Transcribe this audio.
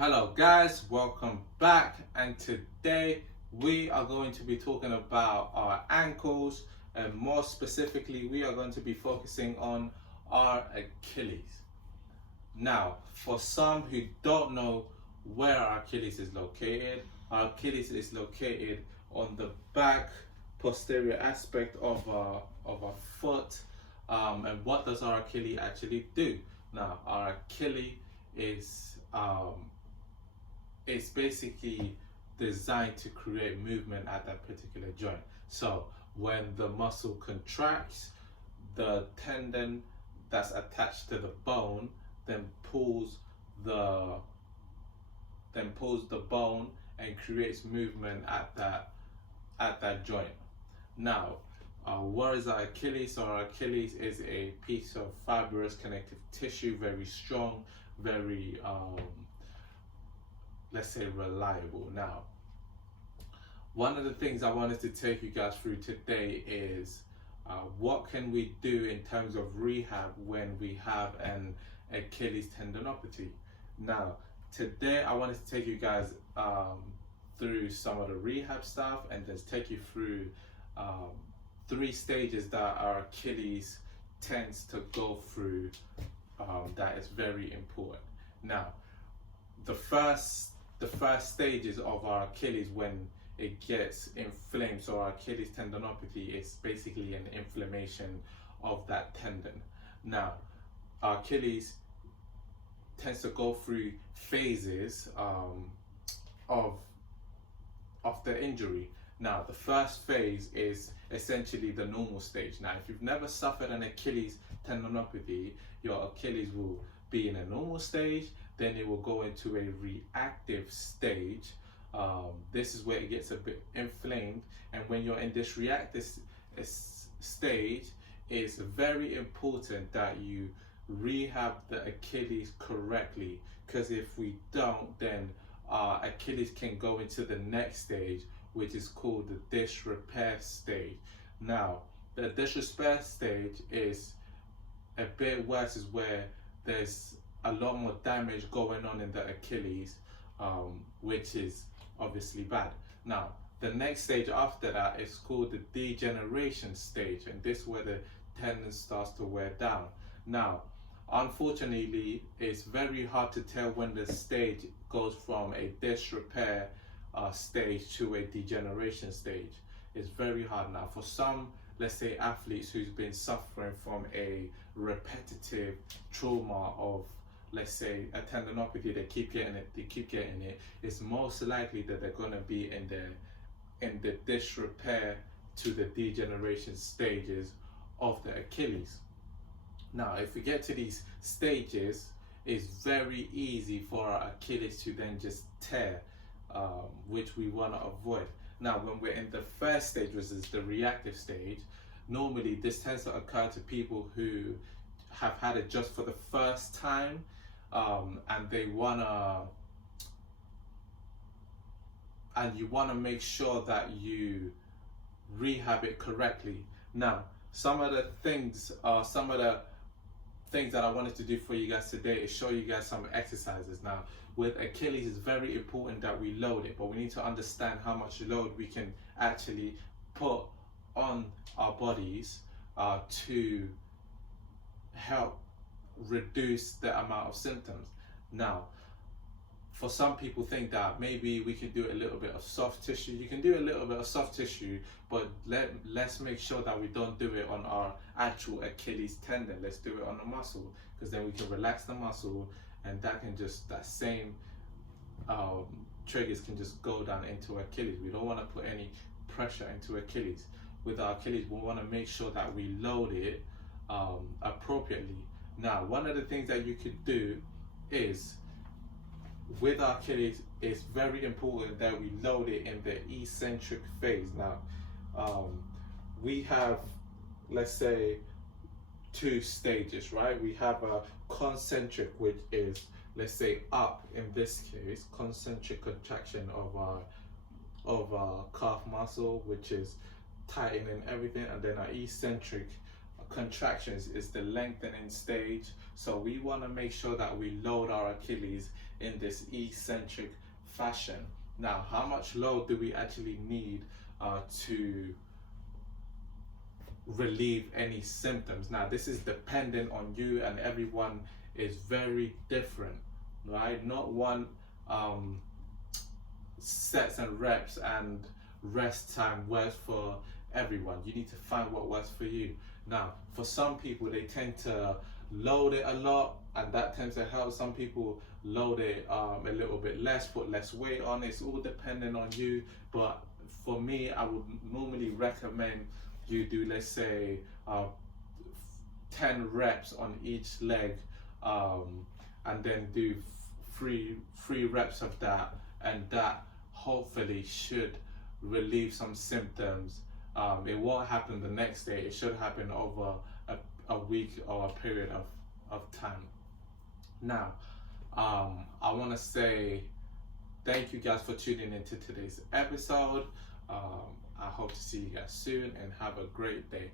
Hello guys, welcome back, and today we are going to be talking about our ankles, and more specifically we are going to be focusing on our Achilles. Now, for some who don't know where our Achilles is located, our Achilles is located on the back posterior aspect of our foot. And what does our Achilles actually do? Now, our Achilles is it's basically designed to create movement at that particular joint. So when the muscle contracts, the tendon that's attached to the bone then pulls the bone and creates movement at that joint. Now, what is our Achilles? So our Achilles is a piece of fibrous connective tissue, very strong, very let's say reliable. Now, one of the things I wanted to take you guys through today is what can we do in terms of rehab when we have an Achilles tendinopathy. Now, today I wanted to take you guys through some of the rehab stuff and just take you through 3 stages that our Achilles tends to go through that is very important. Now, the first stages of our Achilles when it gets inflamed, so our Achilles tendinopathy is basically an inflammation of that tendon. Now, our Achilles tends to go through phases of the injury. Now, the first phase is essentially the normal stage. Now, if you've never suffered an Achilles tendinopathy, your Achilles will be in a normal stage, then it will go into a reactive stage. This is where it gets a bit inflamed, and when you're in this reactive stage, it's very important that you rehab the Achilles correctly, because if we don't, then our Achilles can go into the next stage, which is called the disrepair stage. Now, the disrepair stage is a bit worse, is where there's a lot more damage going on in the Achilles, which is obviously bad. Now, the next stage after that is called the degeneration stage, and this is where the tendon starts to wear down. Now, unfortunately, it's very hard to tell when the stage goes from a disrepair stage to a degeneration stage. It's very hard. Now, for some, let's say athletes who's been suffering from a repetitive trauma of, let's say, a tendinopathy, they keep getting it, it's most likely that they're going to be in the disrepair to the degeneration stages of the Achilles. Now, if we get to these stages, it's very easy for our Achilles to then just tear, which we want to avoid. Now, when we're in the first stage, which is the reactive stage, normally this tends to occur to people who have had it just for the first time, and you wanna make sure that you rehab it correctly. Now, some of the things that I wanted to do for you guys today is show you guys some exercises. Now, with Achilles, it's very important that we load it, but we need to understand how much load we can actually put on our bodies to help reduce the amount of symptoms. Now, for some people think that maybe we can do a little bit of soft tissue. You can do a little bit of soft tissue, but let's make sure that we don't do it on our actual Achilles tendon. Let's do it on the muscle, because then we can relax the muscle, and that same triggers can just go down into Achilles. We don't want to put any pressure into Achilles. With our Achilles, we want to make sure that we load it appropriately. Now, one of the things that you could do is, with our Achilles, it's very important that we load it in the eccentric phase. Now, we have, let's say, 2 stages, right? We have a concentric, which is, let's say, up, in this case, concentric contraction of our calf muscle, which is tightening everything, and then our eccentric contractions is the lengthening stage. So we want to make sure that we load our Achilles in this eccentric fashion. Now, how much load do we actually need to relieve any symptoms? Now, this is dependent on you, and everyone is very different, right? Not one sets and reps and rest time works for everyone. You need to find what works for you. Now, for some people, they tend to load it a lot, and that tends to help. Some people load it a little bit less, put less weight on. It's all dependent on you. But for me, I would normally recommend you do, let's say, 10 reps on each leg, and then do three reps of that, and that hopefully should relieve some symptoms. It won't happen the next day. It should happen over a week or a period of time. Now, I want to say thank you guys for tuning into today's episode. I hope to see you guys soon, and have a great day.